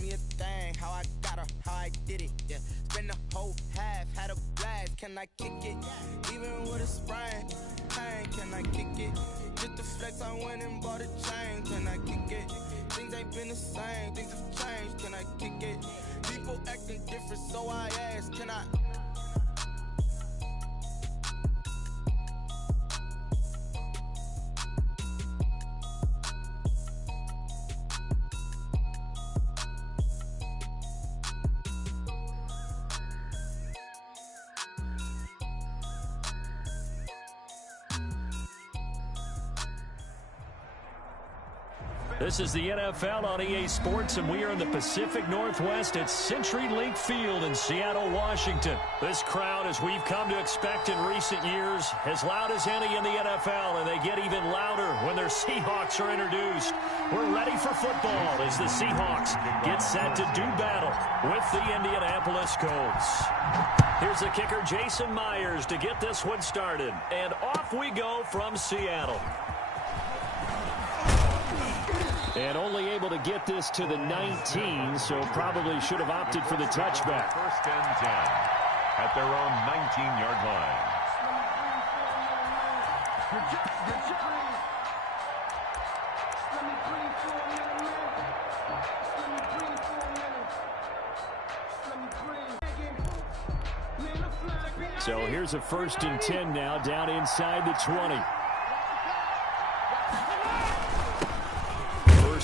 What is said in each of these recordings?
me a thing, how I got her, how I did it, yeah. Spend the whole half, had a blast, can I kick it? Even with a sprain, pain, can I kick it? Just the flex, I went and bought a chain, can I kick it? Things ain't been the same, things have changed, can I kick it? People acting different, so I ask, can I? This is the NFL on EA Sports, and we are in the Pacific Northwest at CenturyLink Field in Seattle, Washington. This crowd, as we've come to expect in recent years, as loud as any in the NFL, and they get even louder when their Seahawks are introduced. We're ready for football as the Seahawks get set to do battle with the Indianapolis Colts. Here's the kicker, Jason Myers, to get this one started. And off we go from Seattle. And only able to get this to the 19, so probably should have opted for the touchback. First and 10 at their own 19-yard line. So here's a first and 10 now, down inside the 20.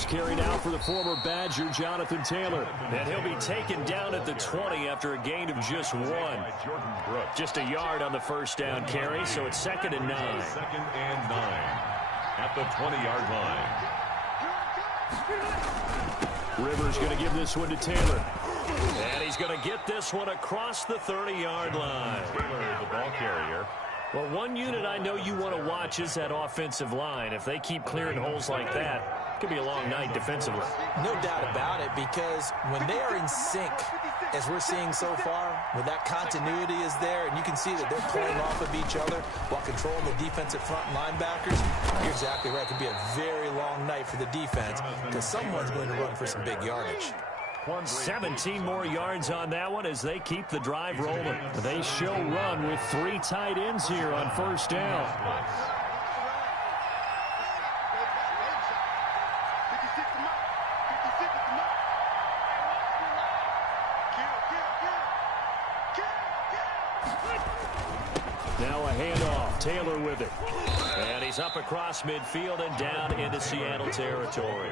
Carried out for the former Badger, Jonathan Taylor. And he'll be taken down at the 20 after a gain of just one. Just a yard on the first down carry, so it's 2nd and 9. Second and 9 at the 20-yard line. Rivers going to give this one to Taylor. And he's going to get this one across the 30-yard line. Taylor, the ball carrier. Well, one unit I know you want to watch is that offensive line. If they keep clearing holes like that, it could be a long night defensively. No doubt about it, because when they are in sync, as we're seeing so far, when that continuity is there, and you can see that they're playing off of each other while controlling the defensive front linebackers, you're exactly right. It could be a very long night for the defense because someone's going to run for some big yardage. 17 more yards on that one as they keep the drive rolling. They show run with 3 tight ends here on first down. Now a handoff. Taylor with it. And he's up across midfield and down into Seattle territory.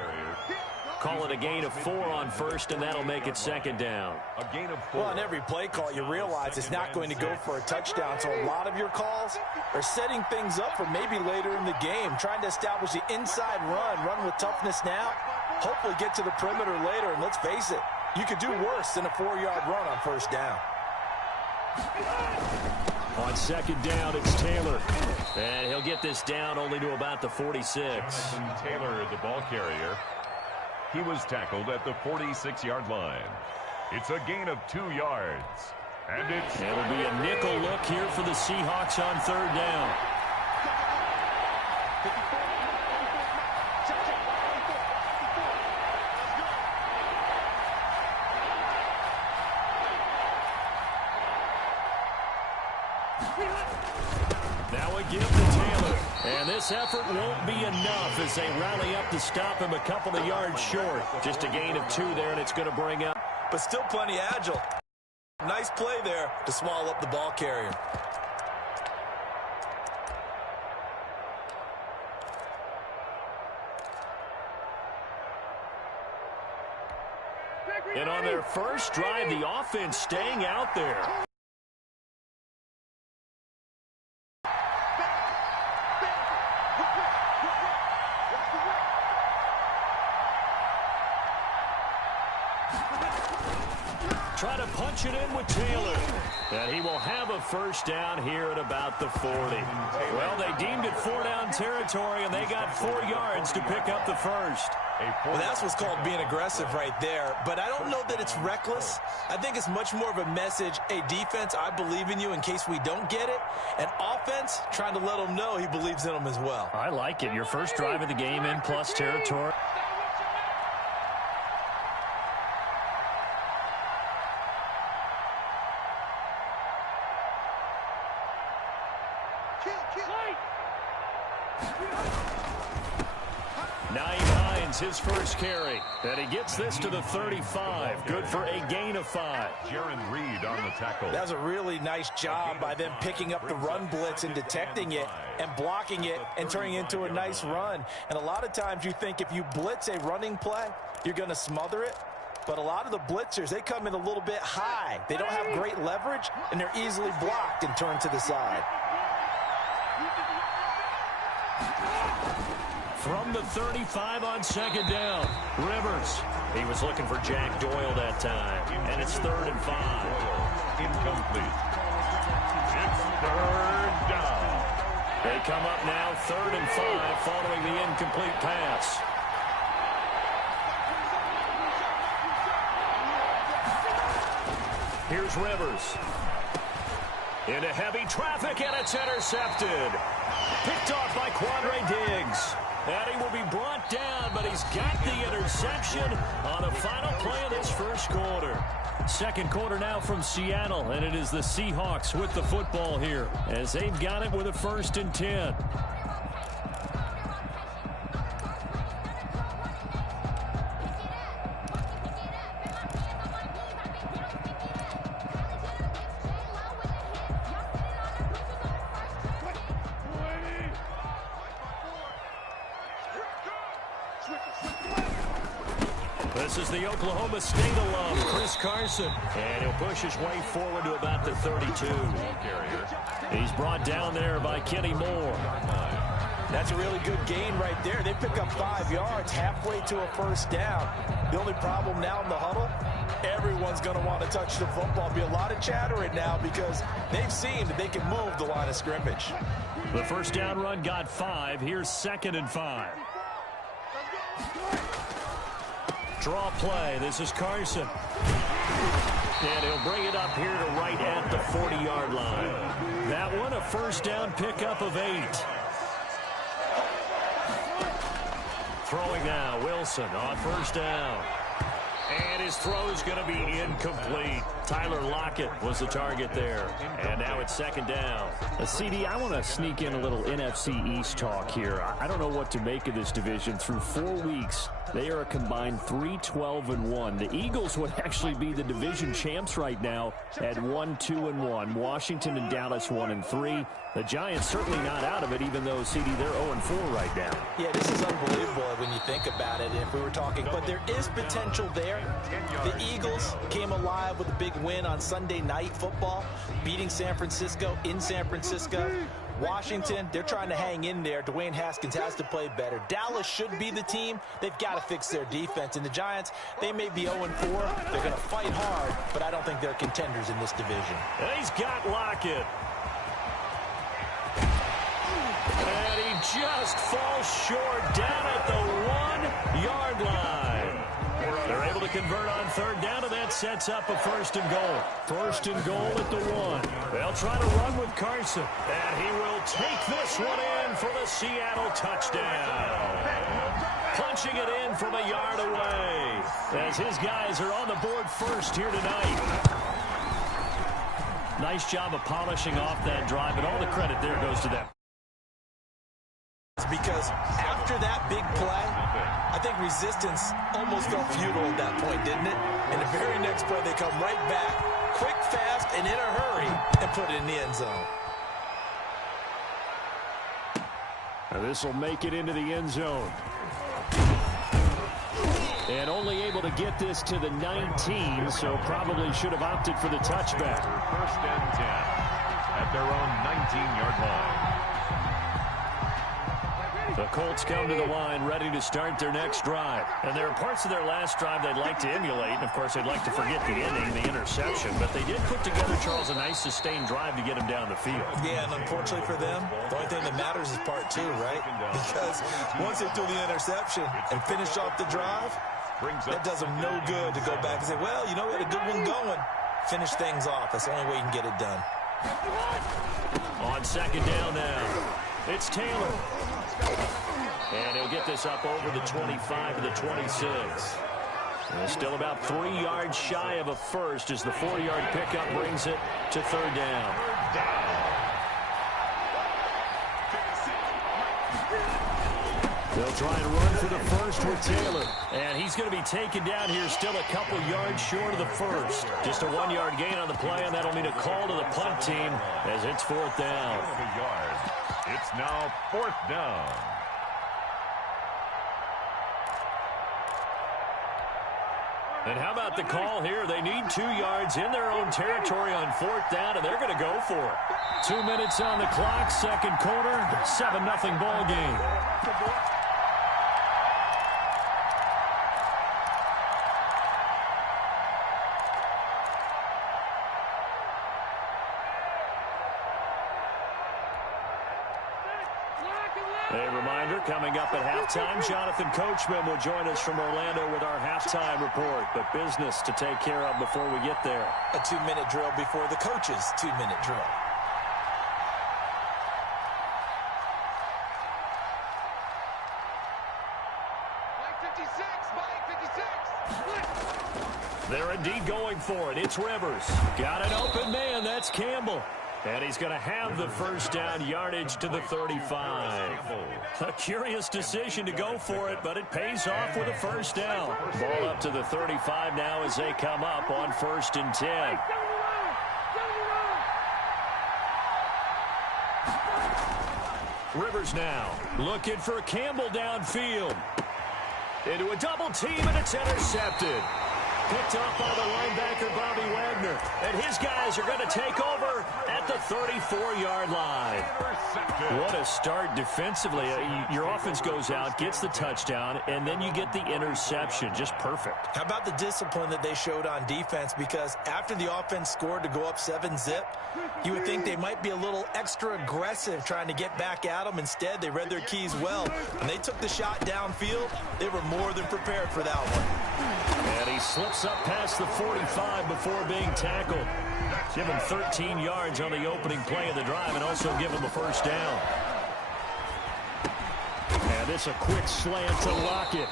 Call it a gain of 4 on first, and that'll make it 2nd down. A gain of 4. Well, on every play call, you realize it's not going to go for a touchdown, so a lot of your calls are setting things up for maybe later in the game, trying to establish the inside run with toughness now, hopefully get to the perimeter later, and let's face it, you could do worse than a 4-yard run on first down. On 2nd down, it's Taylor. And he'll get this down only to about the 46. Taylor, the ball carrier. He was tackled at the 46-yard line. It's a gain of 2 yards. And it'll be a nickel look here for the Seahawks on 3rd down. Now a give to Taylor. And this effort won't be enough as they rally up to stop him a couple of yards short. Just a gain of 2 there, and it's going to bring up. But still plenty agile. Nice play there to swallow up the ball carrier. And on their first drive, the offense staying out there. Try to punch it in with Taylor. And he will have a first down here at about the 40. Well, they deemed it 4-down territory, and they got 4 yards to pick up the first. Well, that's what's called being aggressive right there. But I don't know that it's reckless. I think it's much more of a message, hey, defense, I believe in you in case we don't get it. And offense, trying to let him know he believes in them as well. I like it. Your first drive of the game in plus territory. Hines, his first carry. And he gets this to the 35. Good for a gain of 5. Jaron Reed on the tackle. That was a really nice job by them picking up the run blitz and detecting it and blocking it and turning it into a nice run. And a lot of times you think if you blitz a running play, you're going to smother it. But a lot of the blitzers, they come in a little bit high. They don't have great leverage, and they're easily blocked and turned to the side. From the 35 on second down, Rivers. He was looking for Jack Doyle that time, and it's 3rd and 5. Incomplete. It's 3rd down. They come up now 3rd and 5 following the incomplete pass. Here's Rivers. Into heavy traffic, and it's intercepted. Picked off by Quandre Diggs. And he will be brought down, but he's got the interception on the final play of this first quarter. Second quarter now from Seattle, and it is the Seahawks with the football here as they've got it with a 1st and 10. This is the Oklahoma State alum, Chris Carson. And he'll push his way forward to about the 32. He's brought down there by Kenny Moore. That's a really good gain right there. They pick up 5 yards halfway to a 1st down. The only problem now in the huddle, everyone's going to want to touch the football. Be a lot of chattering now because they've seen that they can move the line of scrimmage. The 1st down run got 5. Here's 2nd and 5. Draw play. This is Carson. And he'll bring it up here to right at the 40-yard line. That one a 1st down pickup of 8. Throwing now, Wilson on 1st down. And his throw is going to be incomplete. Tyler Lockett was the target there. And now it's 2nd down. CD, I want to sneak in a little NFC East talk here. I don't know what to make of this division. Through 4 weeks, they are a combined 3-12-1. The Eagles would actually be the division champs right now at 1-2-1. Washington and Dallas 1-3. The Giants certainly not out of it, even though, CD, they're 0-4 right now. Yeah, this is unbelievable when you think about it, if we were talking. But there is potential there. The Eagles came alive with a big win on Sunday Night Football, beating San Francisco in San Francisco. Washington, they're trying to hang in there. Dwayne Haskins has to play better. Dallas should be the team. They've got to fix their defense. And the Giants, they may be 0-4. They're going to fight hard, but I don't think they're contenders in this division. And he's got Lockett. And he just falls short down at the 1-yard line. They're able to convert on 3rd down, and that sets up a 1st and goal. 1st and goal at the 1. They'll try to run with Carson, and he will take this one in for the Seattle touchdown. Punching it in from a yard away as his guys are on the board first here tonight. Nice job of polishing off that drive, and all the credit there goes to them. Because after that big play, I think resistance almost felt futile at that point, didn't it? And the very next play, they come right back, quick, fast, and in a hurry, and put it in the end zone. This will make it into the end zone. And only able to get this to the 19, so probably should have opted for the touchback. 1st and 10 at their own 19-yard line. The Colts come to the line ready to start their next drive. And there are parts of their last drive they'd like to emulate. And, of course, they'd like to forget the ending, the interception. But they did put together, Charles, a nice sustained drive to get him down the field. Yeah, and unfortunately for them, the only thing that matters is part 2, right? Because once they threw the interception and finished off the drive, that does them no good to go back and say, well, you know, we had a good one going. Finish things off. That's the only way you can get it done. On 2nd down now, it's Taylor. And he'll get this up over the 25 to the 26. And still about 3 yards shy of a first as the 4-yard pickup brings it to 3rd down. They'll try and run for the first with Taylor. And he's going to be taken down here, still a couple yards short of the first. Just a 1-yard gain on the play, and that'll mean a call to the punt team as it's 4th down. It's now 4th down. And how about the call here? They need 2 yards in their own territory on 4th down, and they're going to go for it. 2 minutes on the clock, second quarter, 7-0 ball game. A reminder, coming up at halftime, Jonathan Coachman will join us from Orlando with our halftime report. But business to take care of before we get there. A 2-minute drill before the coach's 2-minute drill. They're indeed going for it. It's Rivers. Got an open man. That's Campbell. And he's going to have the first down, yardage to the 35. A curious decision to go for it, but it pays off with a first down. Ball up to the 35 now as they come up on 1st and 10. Rivers now looking for Campbell downfield. Into a double team, and it's intercepted. Picked up by the linebacker, Bobby Wagner. And his guys are going to take over at the 34-yard line. What a start defensively. Your offense goes out, gets the touchdown, and then you get the interception. Just perfect. How about the discipline that they showed on defense? Because after the offense scored to go up 7-zip, you would think they might be a little extra aggressive trying to get back at them. Instead, they read their keys well. When they took the shot downfield, they were more than prepared for that one. And he slips up past the 45 before being tackled. Give him 13 yards on the opening play of the drive and also give him a first down. And this a quick slant to Lockett.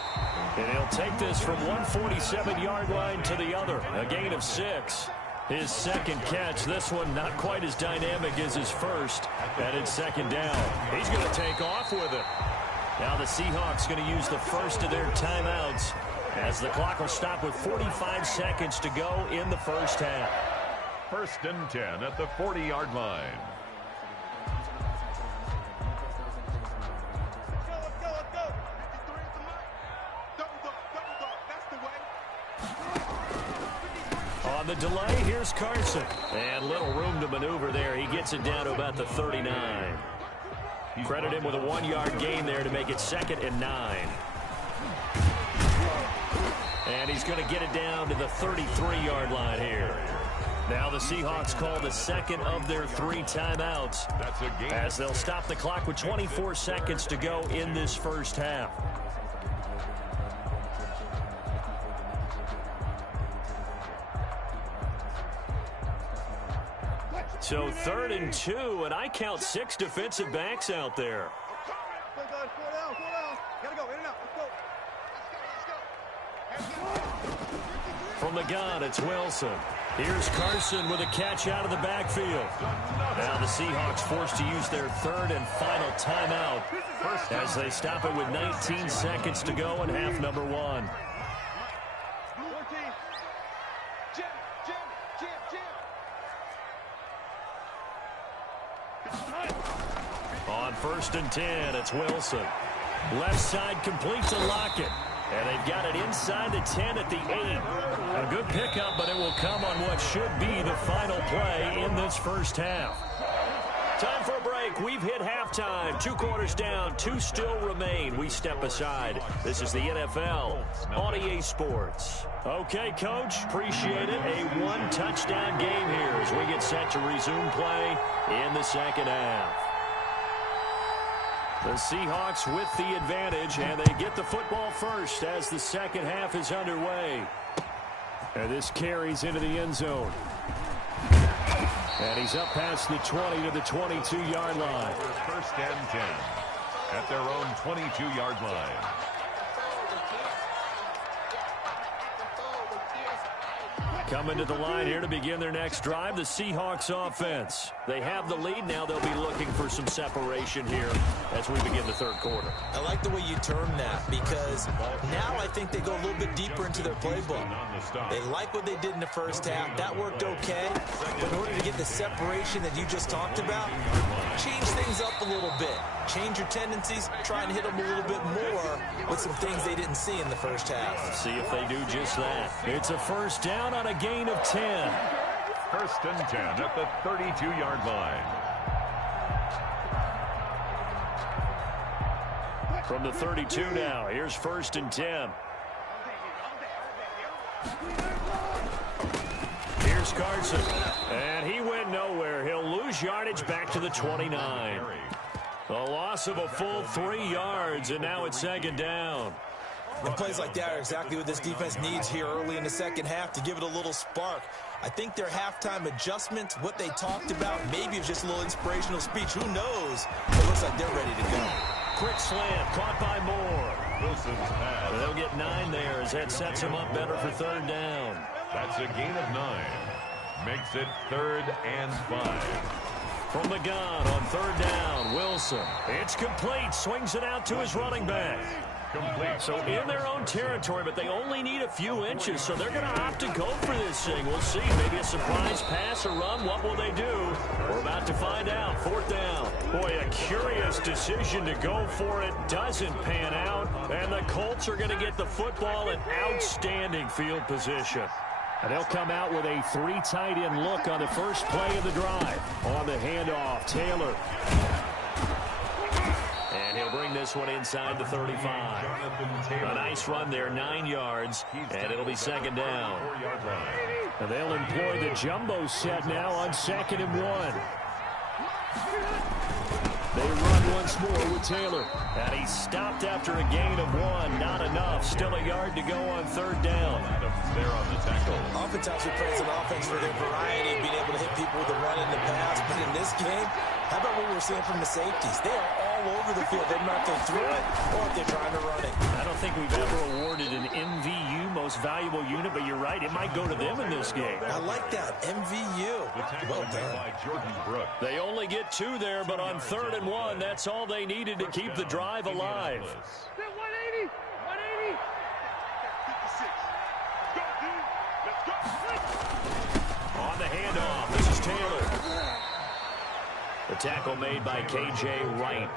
And he'll take this from 147-yard line to the other. A gain of 6. His second catch. This one not quite as dynamic as his first. And it's 2nd down. He's going to take off with it. Now the Seahawks going to use the first of their timeouts as the clock will stop with 45 seconds to go in the first half. 1st and 10 at the 40-yard line. Let's go. 53 at the mic. Double dog. That's the way. On the delay, here's Carson. And little room to maneuver there. He gets it down to about the 39. Credit him with a 1-yard gain there to make it 2nd and 9. And he's going to get it down to the 33-yard line here. Now the Seahawks call the second of their 3 timeouts as they'll stop the clock with 24 seconds to go in this first half. So 3rd and 2, and I count 6 defensive backs out there. Gotta go, in and out. Let's go. From the gun, it's Wilson. Here's Carson with a catch out of the backfield. Now the Seahawks forced to use their 3rd and final timeout as they stop it with 19 seconds to go in half number 1. On 1st and 10, it's Wilson. Left side complete to Lockett. And they've got it inside the 10 at the 8. A good pickup, but it will come on what should be the final play in this first half. Time for a break. We've hit halftime. 2 quarters down, 2 still remain. We step aside. This is the NFL on EA Sports. Okay, Coach, appreciate it. A 1-touchdown game here as we get set to resume play in the second half. The Seahawks with the advantage, and they get the football first as the second half is underway. And this carries into the end zone. And he's up past the 20 to the 22-yard line. 1st and 10 at their own 22-yard line. Coming to the line here to begin their next drive, the Seahawks offense. They have the lead. Now they'll be looking for some separation here as we begin the third quarter. I like the way you term that, because now I think they go a little bit deeper into their playbook. They like what they did in the first half. That worked okay. But in order to get the separation that you just talked about, change things up a little bit. Change your tendencies, try and hit them a little bit more with some things they didn't see in the first half. Let's see if they do just that. It's a first down on a gain of 10. First and 10 at the 32-yard line. From the 32 now, here's first and 10. Here's Carson, and he went nowhere. He'll lose yardage back to the 29. A loss of a full 3 yards, and now it's second down. And plays like that are exactly what this defense needs here early in the second half to give it a little spark. I think their halftime adjustments, what they talked about, maybe it was just a little inspirational speech. Who knows? It looks like they're ready to go. Quick slam, caught by Moore. Wilson's pass. They'll get 9 there as that sets him up better for third down. That's a gain of 9. Makes it 3rd and 5. From the gun on third down, Wilson. It's complete. Swings it out to his running back. Complete. So in their own territory, but they only need a few inches, so they're going to opt to go for this thing. We'll see. Maybe a surprise pass or run. What will they do? We're about to find out. Fourth down. Boy, a curious decision to go for it. Doesn't pan out. And the Colts are going to get the football in outstanding field position. And they'll come out with a 3 tight end look on the first play of the drive. On the handoff, Taylor. And he'll bring this one inside the 35. A nice run there, 9 yards, and it'll be second down. And they'll employ the jumbo set now on 2nd and 1. They run once more with Taylor. And he stopped after a gain of 1. Not enough. Still a yard to go on third down. There on the tackle. Oftentimes we praise an offense for their variety, being able to hit people with the run and the pass. But in this game, how about what we're seeing from the safeties? They are all over the field. They don't know if they threw it or if they're trying to run it. I don't think we've ever awarded an MVU, most valuable unit, but you're right. It might go to them in this game. I like that. MVU. Well done. By Jordan Brooks. They only get 2 there, but on 3rd and 1, that's all they needed to keep the drive alive. 180. 180. 56. Go, dude. Let's go. On the handoff, this is Taylor. The tackle made by K.J. Wright.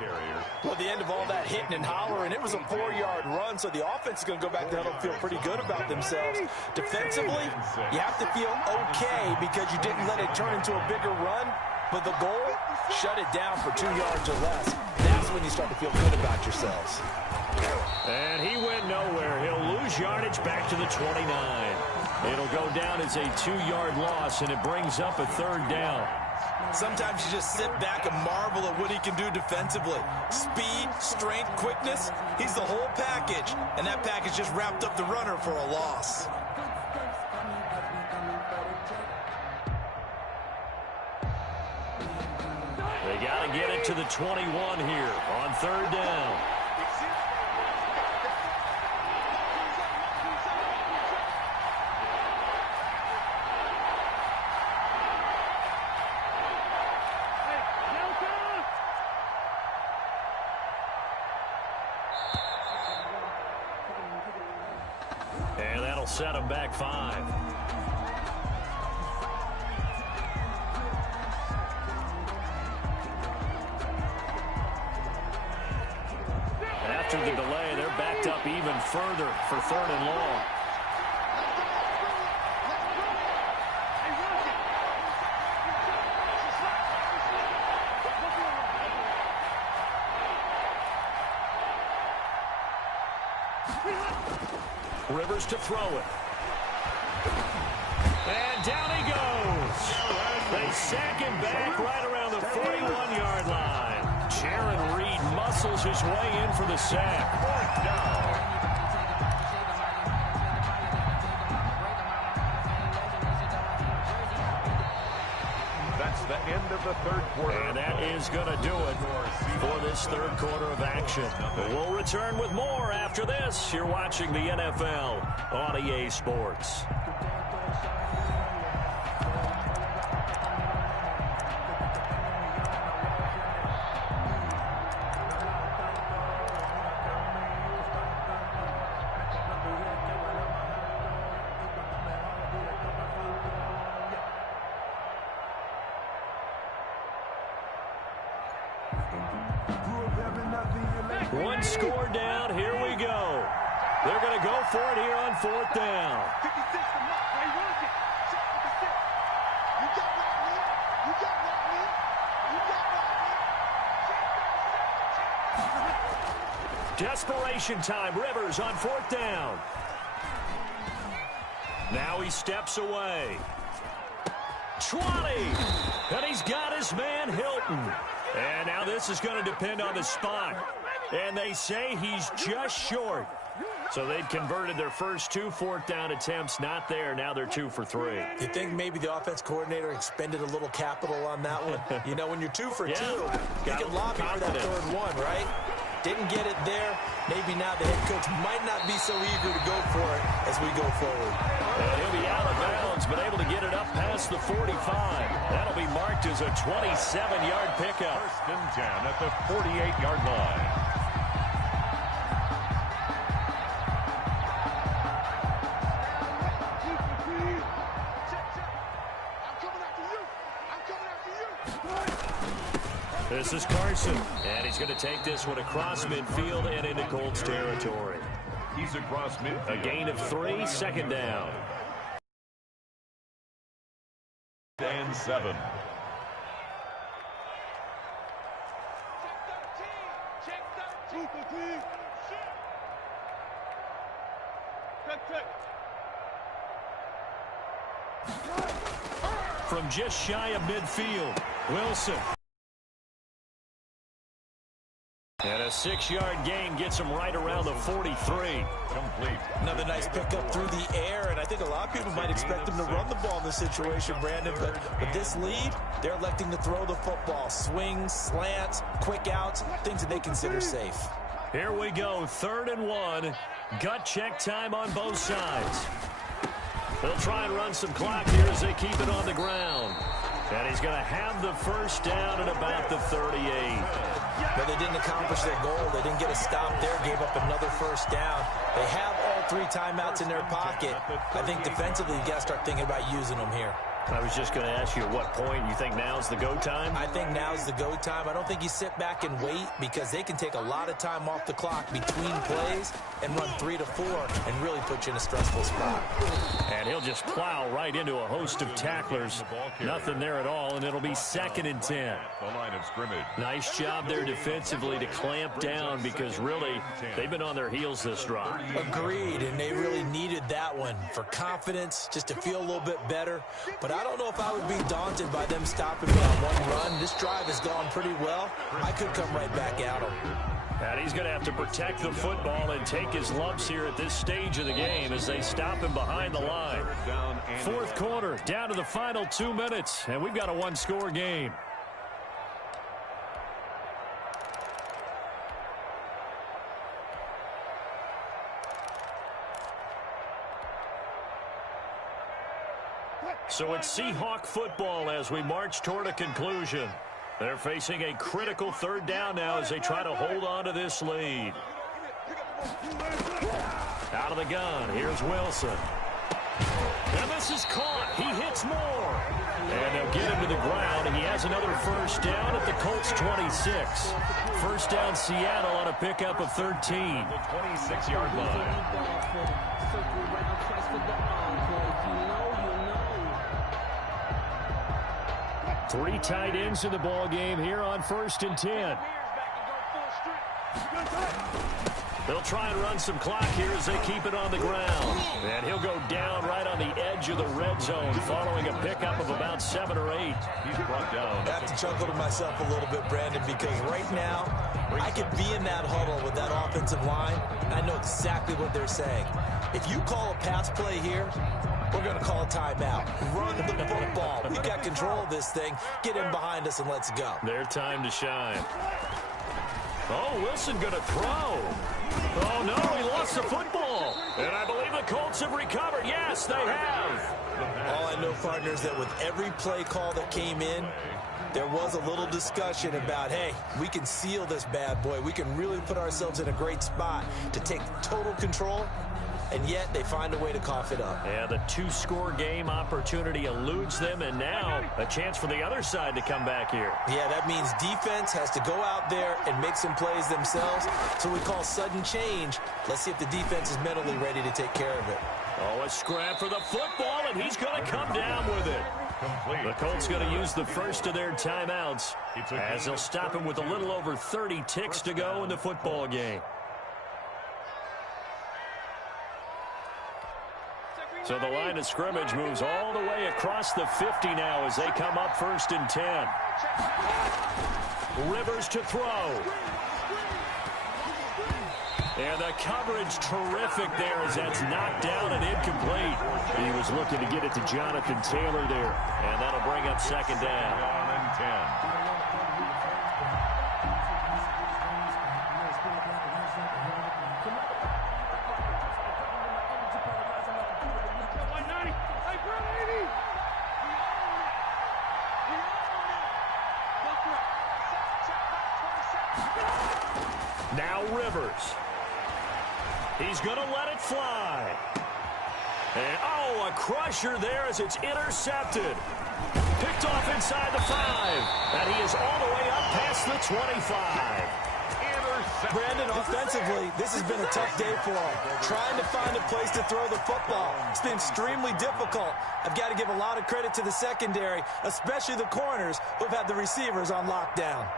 Well, at the end of all that hitting and hollering, it was a 4-yard run, so the offense is going to go back to huddle and feel pretty good about themselves. Defensively, you have to feel okay because you didn't let it turn into a bigger run, but the goal, shut it down for 2 yards or less. That's when you start to feel good about yourselves. And he went nowhere. He'll lose yardage back to the 29. It'll go down as a 2-yard loss, and it brings up a third down. Sometimes you just sit back and marvel at what he can do defensively. Speed, strength, quickness, he's the whole package. And that package just wrapped up the runner for a loss. They got to get it to the 21 here on third down. And that'll set them back 5. After the delay, they're backed up even further for 3rd and long. Rivers to throw it. And down he goes. They sack him back right around the 41-yard line. Jaron Reed muscles his way in for the sack. That's the end of the third quarter. And that is going to do it for this third quarter of action. We'll return with more after this. You're watching the NFL on EA Sports. One score down. Here we go. They're going to go for it here on 4th down. 56 to Mark. They work it. Check with the 6. You got Rodney. You got Rodney. You got Rodney. Desperation time. Rivers on 4th down. Now he steps away. 20. And he's got his man Hilton. And now this is going to depend on the spot. And they say he's just short. So they'd converted their first 2 4th down attempts. Not there. Now they're 2 for 3. You think maybe the offense coordinator expended a little capital on that one? You know, when you're 2 for 2, you can lobby for that 3rd one, right? Didn't get it there. Maybe now the head coach might not be so eager to go for it as we go forward. And he'll be out of bounds, but able to get it up past the 45. That'll be marked as a 27-yard pickup. 1st and 10 at the 48-yard line. This is Carson, and he's going to take this one across midfield and into Colts territory. He's across midfield. A gain of 3, 2nd down. And 7. Check 13. From just shy of midfield, Wilson. And a 6-yard gain gets him right around the 43. Complete. Another nice pickup through the air, and I think a lot of people might expect him to run the ball in this situation, Brandon, but with this lead, they're electing to throw the football. Swings, slants, quick outs, things that they consider safe. Here we go, 3rd and 1. Gut check time on both sides. They'll try and run some clock here as they keep it on the ground. And he's going to have the 1st down at about the 38. But they didn't accomplish their goal. They didn't get a stop there, gave up another 1st down. They have all 3 timeouts in their pocket. I think defensively you got to start thinking about using them here. I was just going to ask you at what point you think now's the go time? I think now's the go time. I don't think you sit back and wait because they can take a lot of time off the clock between plays and run 3 to 4 and really put you in a stressful spot. And he'll just plow right into a host of tacklers. Nothing there at all, and it'll be 2nd and 10. The line of scrimmage. Nice job there defensively to clamp down because really they've been on their heels this drive. Agreed, and they really needed that one for confidence, just to feel a little bit better. But I don't know if I would be daunted by them stopping me on one run. This drive has gone pretty well. I could come right back at them. And he's going to have to protect the football and take his lumps here at this stage of the game as they stop him behind the line. 4th quarter, down to the final 2 minutes, and we've got a 1-score game. So it's Seahawk football as we march toward a conclusion. They're facing a critical 3rd down now as they try to hold on to this lead. Out of the gun, here's Wilson. And this is caught. He hits more. And they'll get him to the ground. He has another 1st down at the Colts 26. 1st down Seattle on a pickup of 13. The 26-yard line. 3 tight ends in the ball game here on 1st and 10. They'll try and run some clock here as they keep it on the ground. And he'll go down right on the edge of the red zone following a pickup of about 7 or 8. He's brought down. I have to chuckle to myself a little bit, Brandon, because right now I could be in that huddle with that offensive line, and I know exactly what they're saying. If you call a pass play here, we're going to call a timeout. Run the football. We've got control of this thing. Get in behind us and let's go. Their time to shine. Oh, Wilson going to throw. Oh, no, he lost the football. And I believe the Colts have recovered. Yes, they have. All I know, partner, is that with every play call that came in, there was a little discussion about, hey, we can seal this bad boy. We can really put ourselves in a great spot to take total control. and yet they find a way to cough it up. Yeah, the two-score game opportunity eludes them, and now a chance for the other side to come back here. Yeah, that means defense has to go out there and make some plays themselves. So we call sudden change. Let's see if the defense is mentally ready to take care of it. Oh, a scrap for the football, and he's going to come down with it. The Colts going to use the first of their timeouts as they'll stop him with a little over 30 ticks to go in the football game. So the line of scrimmage moves all the way across the 50 now as they come up 1st and 10. Rivers to throw. And the coverage terrific there as that's knocked down and incomplete. He was looking to get it to Jonathan Taylor there. And that'll bring up 2nd down. 10. Now Rivers. He's going to let it fly. And, oh, a crusher there as it's intercepted. Picked off inside the 5. And he is all the way up past the 25. Brandon, offensively, this has been a tough day for him. Trying to find a place to throw the football. It's been extremely difficult. I've got to give a lot of credit to the secondary, especially the corners who've had the receivers on lockdown.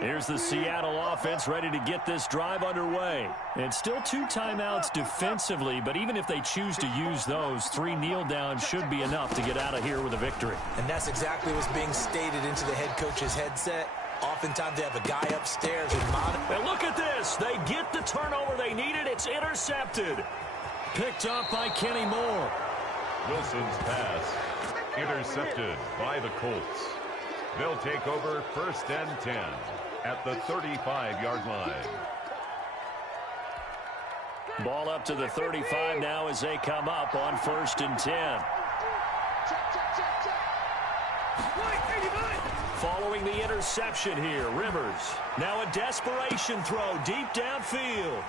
Here's the Seattle offense ready to get this drive underway. And still 2 timeouts defensively, but even if they choose to use those, 3 kneel downs should be enough to get out of here with a victory. And that's exactly what's being stated into the head coach's headset. Oftentimes they have a guy upstairs and monitor. And look at this. They get the turnover they needed. It's intercepted. Picked up by Kenny Moore. Wilson's pass intercepted by the Colts. They'll take over 1st and 10 at the 35-yard line. Ball up to the 35 now as they come up on 1st and 10. Following the interception here, Rivers. Now a desperation throw deep downfield.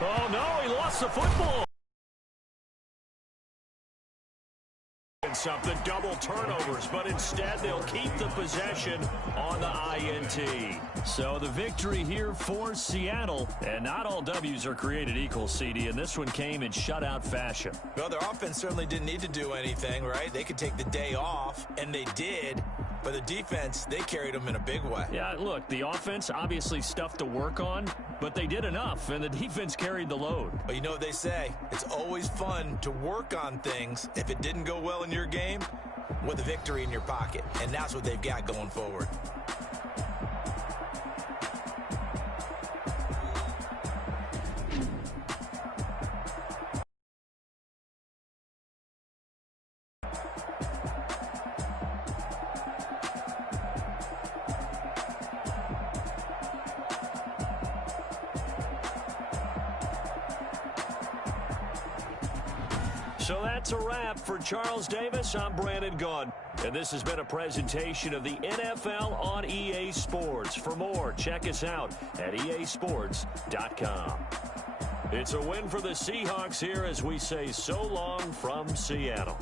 Oh, no, he lost the football. Something double turnovers, but instead they'll keep the possession on the INT. So the victory here for Seattle, and not all W's are created equal, CD, and this one came in shutout fashion. Well, their offense certainly didn't need to do anything, right? They could take the day off, and they did. But the defense, they carried them in a big way. Yeah, look, the offense, obviously stuff to work on, but they did enough, and the defense carried the load. But you know what they say, it's always fun to work on things if it didn't go well in your game with a victory in your pocket, and that's what they've got going forward. So that's a wrap for Charles Davis. I'm Brandon Gaudin, and this has been a presentation of the NFL on EA Sports. For more, check us out at easports.com. It's a win for the Seahawks here as we say so long from Seattle.